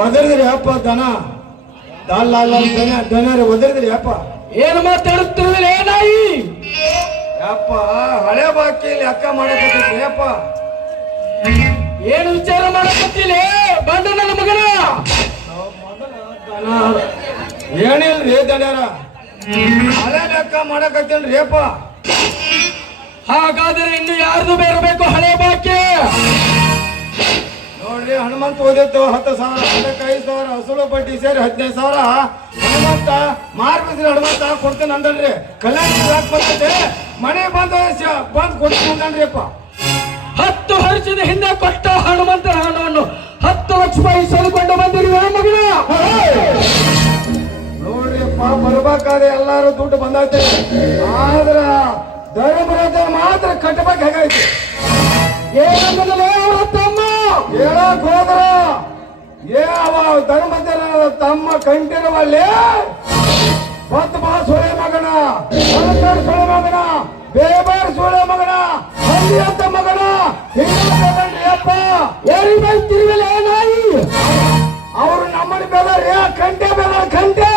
ಒದರಿದ್ರಿ ಅಪ್ಪ ದನ ದನ ಒದರಿದ್ರಿ ಅಪ್ಪ. ಏನು ಮಾತಾಡುತ್ತಿರುವುದಿಲ್ಲ ಏನಾಯಿ? ಯಪ್ಪ ಹಳೆ ಬಾಕಿಯಲ್ಲಿ ಅಕ್ಕ ಮಾಡಕತ್ತಿದ್ರಿ ಅಪ್ಪ. ಏನು ವಿಚಾರ ಮಾಡಕತ್ತಿಲ್ಲ ಬಂಡ ನನ್ನ ಮಗನ? ಏನಿಲ್ರಿ ದಣ್ಯಾರ, ಹಳೆ ಅಕ್ಕ ಮಾಡಕತ್ತೇನ್ರಿ ಅಪ್ಪ. ಹಾಗಾದರೆ ಇನ್ನು ಯಾರ್ದು ಬೇರಬೇಕು ಹಳೆ ಬಾಕಿ? ನೋಡ್ರಿ, ಹನುಮಂತ ಓದಿತ್ತು 10,000, ಅದಕ್ಕೆ 5,000 ಹಸುಳು ಬಡ್ಡಿ ಸೇರಿ 15,000. ಹನುಮಂತ ಮಾರ್ಬಿಸ್ರಿ, ಹನುಮಂತ ಕೊಡ್ತೇನೆ ಅಂದನ್ರಿ. ಕಲ್ಯಾಣ ಬರ್ತೈತೆ, ಮನೆ ಬಂದು ಕೊಡ್ತೀನಿ ಅಂದನ್ರಿ ಅಪ್ಪ. 10 ವರ್ಷದ ಹಿಂದೆ ಕೊಟ್ಟ ಹನುಮಂತರ ಹಣವನ್ನು 10 ಲಕ್ಷ ರೂಪಾಯಿ ಸಲ್ಕೊಂಡು ಬಂದಿರುವ ಮಗನ. ನೋಡ್ರಿ ಅಪ್ಪ, ಬರ್ಬೇಕಾದ್ರೆ ಎಲ್ಲಾರು ದುಡ್ಡು ಬಂದೈತೆ, ಆದ್ರ ಧರ್ಮರಾಜ ಮಾತ್ರ ಕಟ್ಟಬೇಕು ಹೇಗಾಯ್ತು. ಏನಂದ್ರೆ ಅವರ ತಮ್ಮ ಹೇಳಕ್ ಹೋದ್ರ ಅವ ಧರ್ಮಜನ ತಮ್ಮ ಕಂಠಿರುವಲ್ಲಿ ಪದ್ಮ ಸೊಳೆ ಮಗನ, ಅಲಂಕಾರ ಸೊಳೆ ಮಗನ, ಬೇಬಾರ್ ಸೊಳೆ ಮಗನ, ಹಳ್ಳಿ ಅಂತ ಮಗನ ಹಿಂಗಂದ್ರಿ ಅಪ್ಪ. ತಿರುವಲ್ಲ ನಾಯಿ ಅವರು ನಮ್ಮಲ್ಲಿ ಬೇದಾರಿ, ಕಂಠೆ ಬೇದ ಕಂಠೆ.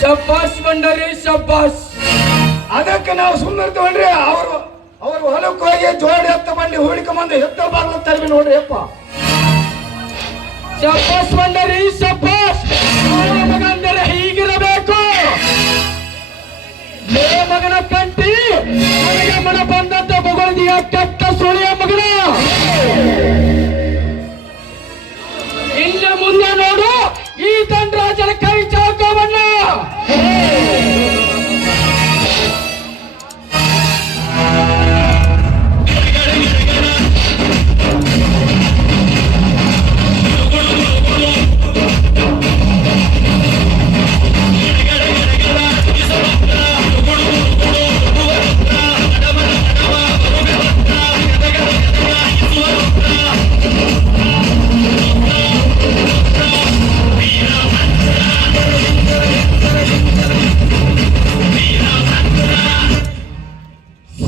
ಶಬ್ಬಾಸ್ ಬಂಡರಿ ಶಬ್ಬಾಸ್. ಅದಕ್ಕೆ ನಾವು ಸುಮ್ಮನೆ ತಗೊಂಡ್ರಿ. ಅವರು ಹೊಲಕ್ಕೆ ಹೋಗಿ ಜೋಡಿ ಎತ್ತ ಬಂಡಿ ಹೂಡಿಕೊಂಬಂದು ಎತ್ತ ಬಾರ್ಲ ತರ್ವಿ ನೋಡ್ರಿ ಅಪ್ಪ. ಶಬ್ಬಾಸ್ ಬಂಡರಿ ಶಬ್ಬಾಸ್. ಮಗ ಅಂದರೆ ಹೀಗಿರಬೇಕು. ಲೇ ಮಗನ ಕಂಟಿ, ನನಗೆ ಮನ ಬಂದಂತ ಬಗೊಳ್ದಿಯ ಕೆಟ್ಟ ಸುಳಿಯ ಮಗನ. ಇನ್ನು ಮುಂದೆ ನೋಡು ಈ ದಂಡರಾಜನ ಕೈ ಚಾಕವನ್ನ.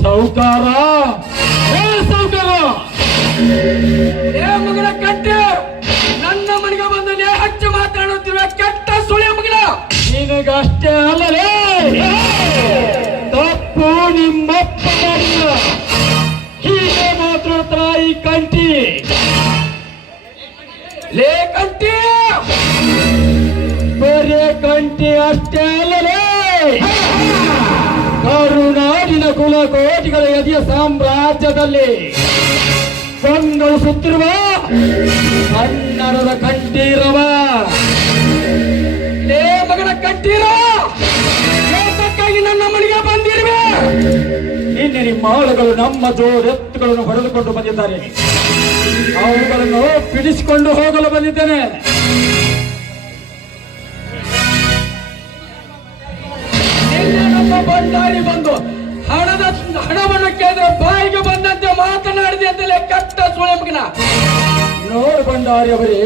ಸೌಕಾರ ಸೌಕಾರ, ಮಗನ ಕಟ್ಟೆ ನನ್ನ ಮನೆಗೆ ಬಂದು ಹಚ್ಚಿ ಮಾತಾಡುತ್ತಿರುವ ಕೆಟ್ಟ ಸುಳಿಯ ಮಗನ. ನಿನಗಷ್ಟೇ ಅಲ್ಲಲೇ ತಪ್ಪು ನಿಮ್ಮಪ್ಪ ಮಾಡಿಲ್ಲ. ಹೀಗೆ ಮಾತ್ರ ತಾಯಿ ಕಂಟಿ. ಲೇ ಕಂಟಿ, ಬರೇ ಕಂಟಿ ಅಷ್ಟೇ ಅಲ್ಲಲೇ, ಕರುನಾಡಿನ ಕುಲಕೋಟಿಗಳ ಎದೆಯ ಸಾಮ್ರಾಜ್ಯದಲ್ಲಿ ಸಂಗಳಿಸುತ್ತಿರುವ ಕನ್ನಡದ ಕಂಠೀರವ. ಲೇ ಮಗನ ಕಂಠೀರ, ಏತಕ್ಕಾಗಿ ನನ್ನ ಮನೆಗೆ ಬಂದಿರುವೆ? ನಿನ್ನೆ ನಿಮ್ಮ ಆಳುಗಳು ನಮ್ಮ ಜೋಡೆತ್ತುಗಳನ್ನು ಹೊಡೆದುಕೊಂಡು ಬಂದಿದ್ದಾರೆ. ಅವುಗಳನ್ನು ಬಿಡಿಸಿಕೊಂಡು ಹೋಗಲು ಬಂದಿದ್ದೇನೆ. ಬಂಡಾರಿ ಬಂದು ಹಣವನ್ನು ಕೇಳಿದ್ರೆ ಬಾಯಿಗೆ ಬಂದಂತೆ ಮಾತನಾಡಿದೆ ಅಂತಲೇ ಕೆಟ್ಟ ಸುಳೆ ಮಗನ. ನೋಡು ಬಂಡಾರಿ ಅವರೇ,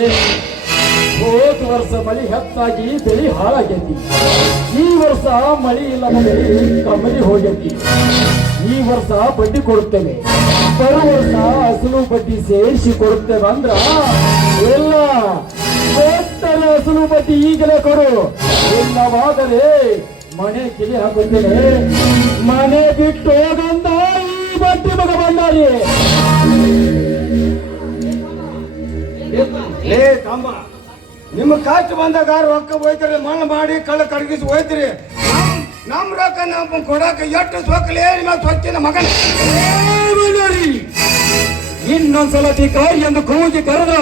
ಹೋದ ವರ್ಷ ಮಳಿ ಹೆಚ್ಚಾಗಿ ಬೆಳಿ ಹಾಳಾಗೈತಿ. ಈ ವರ್ಷ ಮಳಿ ಇಲ್ಲ, ಬೆಳಿ ಕಮ್ಮಿ ಹೋಗೈತಿ. ಈ ವರ್ಷ ಬಡ್ಡಿ ಕೊಡುತ್ತೇವೆ, ಬರೋ ವರ್ಷ ಅಸಲು ಬಡ್ಡಿ ಸೇರಿಸಿ ಕೊಡುತ್ತೇವೆ ಅಂದ್ರ ಇಲ್ಲ, ಕೊಟ್ಟರೆ ಅಸಲು ಬಡ್ಡಿ ಈಗಲೇ ಕೊಡು, ಇಲ್ಲವಾದರೆ ಮನೆ ಕಿಲಿ ಹಾಕುತ್ತೇನೆ, ಮನೆ ಬಿಟ್ಟು ಹೋಗಂತ ಈ ಬಡ್ಡಿ ಮಗ ಬಂದಾರಿ. ಏ ತಮ್ಮ, ನಿಮ್ಮ ಕಾಸ್ಟ್ ಬಂದಾಗ ರೊಕ್ಕ ಹೋಯ್ತಿರಿ, ಮಣ್ಣು ಮಾಡಿ ಕಳ್ಳ ಕಡಗಿಸಿ ಹೋಯ್ತಿರಿ. ನಮ್ ರೊಕ್ಕ ನಮ್ಮ ಕೊಡಾಕ ಎಷ್ಟು ಸೊಕ್ಕಲೇ ನಿಮ್ಮ ಸೊಕ್ಕಿನ ಮಗನ. ಇನ್ನೊಂದ್ಸಲ ಧಿಕಾರಿ ಎಂದು ಕೂಗಿ ಕರೆದ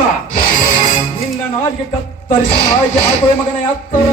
ನಿನ್ನ ನಾಲಿಗೆ ಕತ್ತರಿಸಿ ಹಾಕಿ ಹಾಕುವ ಮಗನ ಎತ್ತರ.